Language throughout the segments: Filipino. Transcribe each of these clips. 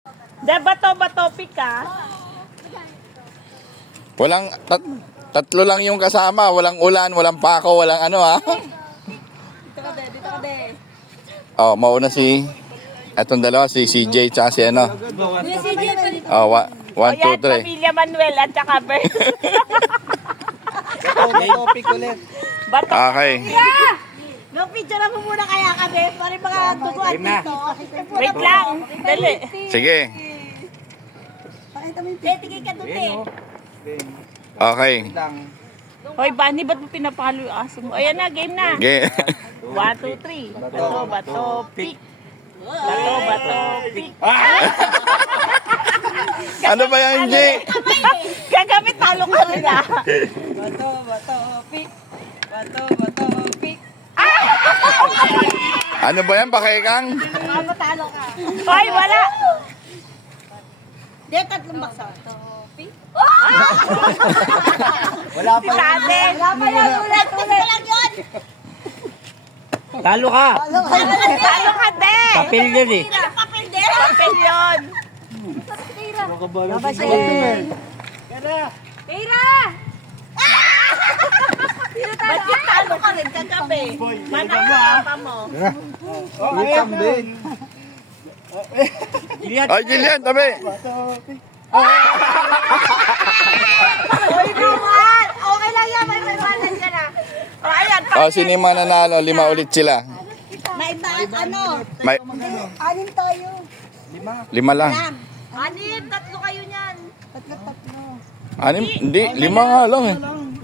De, bato-bato, ka. Walang, tatlo lang yung kasama. Walang ulan, walang pako, walang ano ha. Dito ka, de. Oh, mauna si, etong dalawa, si CJ tsaka si ano. Oh, 1, 2, 3. Pamilya Manuel at saka Bert. Topic ulit. Bato. Okay. Mag-picture mo muna kaya kami. Para mga duguan dito. Wait lang. Dali. Sige. Tingin ka doon eh. Okay. Lang. Hoy, Bani, ba't mo pinapalo yung aso mo? Ayan na, game na. Okay. 1, 2, 3. Bato, pick. Bato, pick. Ano ba yan, Jay? Gagamit talo ka rin ah. Bato, pick. Bato, pick. Ano ba yan, pakekang? Matalo ka. Hoy, wala. Di, tatlong baksa. Bato, pick. Wala Si Tate. Wala pa yan. Ulit lang yun. Talo ka. Talo ka, de. Papel yun eh. Papel din. Papel yun. Tira. Ba't yung talo ka rin kagabi? Manakapa mo. Ay, Jillian, tabi. Uy, naman. Okay lang yan. May balance ka na. O, ayan. Oh, sino yung mananalo? 5 ulit sila. May ano? May, Anim tayo. 5 lang. Anim. Tatlo kayo niyan. Tatlo. Anim? Hindi, 5 nga lang eh.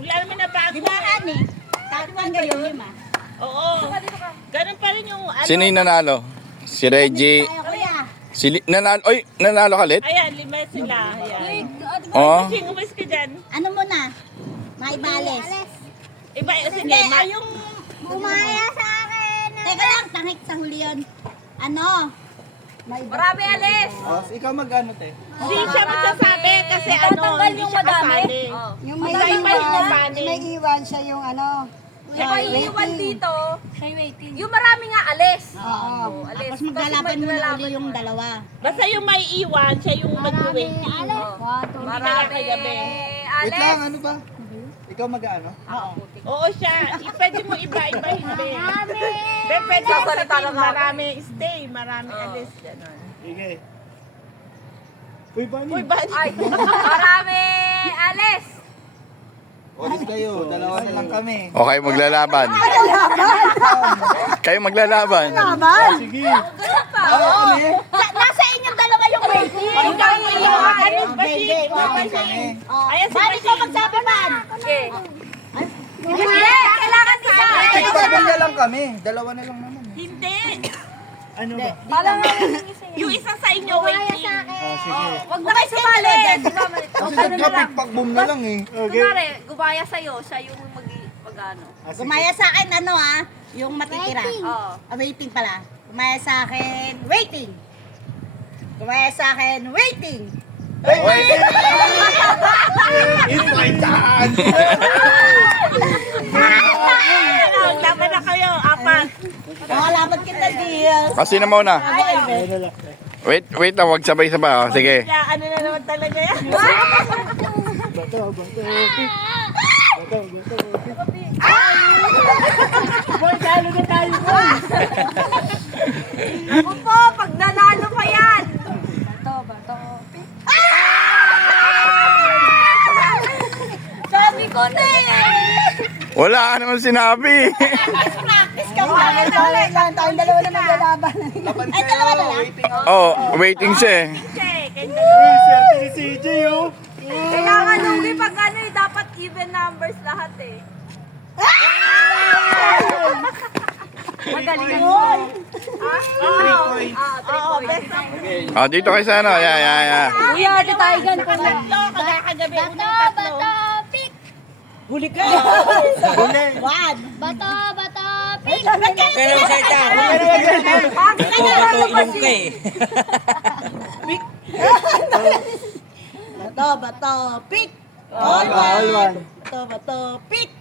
Wala naman na bago. Limaan eh. Tatluan kayo lima. Oo. Ganun pa rin yung ano. Sino yung nanalo? Si Reggie. Tayo kuya. Nanalo, oy, nanalo ka ulit? Ayan, 5 sila. Ayan. Oo. Sino umalis ka dyan? Ano muna? May bales. Iba, sige. Hindi, yung umaya sa akin. Teka lang, tangik sa huli yun. Ano? Marami alis. Oh, ikaw mag-ano, te? Hindi siya magsasabi kasi ano, hindi siya kasali. Yung Iba-iba yung bani. iwan siya yung ano. Yung maiiwan dito, yung marami nga alis. Oo. alis. Tapos maglalaban mo na uli yung dalawa. Basta yung may iwan, siya yung mag-waiting. Marami Wait lang, alis. ano ba? Ikaw mag-ano? Oo siya. Pwede mo iba-iba hindi. Pwede mo sabihin, marami stay, marami alis. Ganon. Sige. Uy, Bani. Uy, Bani. Ay, marami alis. Ulit kayo, dalawa na lang kami. Okay, maglalaban. Kayo maglalaban. Sige. Nasa inyong dalawa yung waiting. Ikaw mo yung ano, Bashir. Kami. Ayan si Balik ko Bashir. magsabi man. Okay. Hindi, kailangan isa. Tigtagan na lang kami. Dalawa na lang naman. Hindi. Ano ba? Parang Yung isa sa inyo waiting. wag na kayo sumali. Kasi nagka-pick boom na lang eh. Kunwari, gumaya sa'yo, siya yung mag-ano. Gumaya sa akin ano yung matitira. Oo. Waiting pala. Gumaya sa akin, waiting. Gumaya sa akin, waiting. Ipaitahan! Laban na kayo, 4. Makalaban kita, deal. Kasi na muna. Wait lang, wag sabay-sabay. Oh. Sige. Kaya ano na naman talaga yan. Ako po, pag nanalo pa yan. Sabi ko na Wala ka naman sinabi. Practice ka pa. Tayong dalawa na maglalaban. Laban Ay, dalawa na kayo, lang. waiting ako. Oh, waiting siya eh. Swerte ni CJ oh. Kailangan lugi pag ano eh, dapat even numbers lahat eh. Magaling yun. 3 points. Oo, best of. Oh, dito kayo sa ano. Yeah. Kuya, di tayo gan po na. Tatlo, kagagabi. Unang tatlo. Huli! Bato, pick. Pero salita! Inom ka eh. Bato, pick. All one. Bato, pick.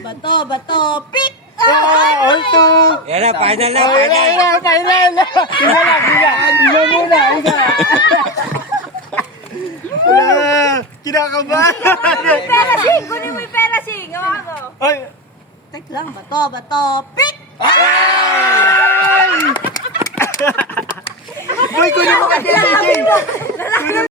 Bato, pick. All two. Yan na, final na, final. Final na. Isa lang, isa. Isa muna, isa. Wala, kinakabahan. Pera sing! Kunin mo yung pera sing! Hawakan mo. Ay, Tek lang, bato, bato. Pick! ah!